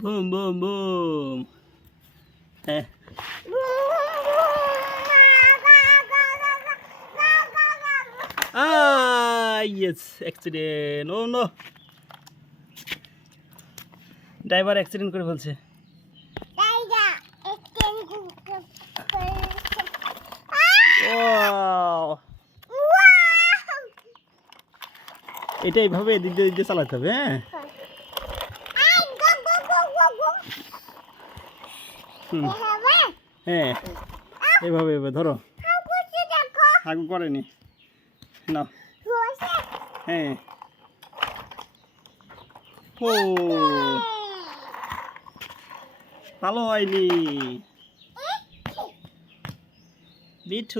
Boom boom boom. হ্যাঁ। Yes, accident. Oh no. Driver accident করে ফেলছে। এটা এইভাবে এদিক দিয়ে চালাতে হবে। হ্যাঁ, এভাবে ধরো। হাগু করেনি না। হ্যাঁ, ও ভালো হয়নি বিট্টু।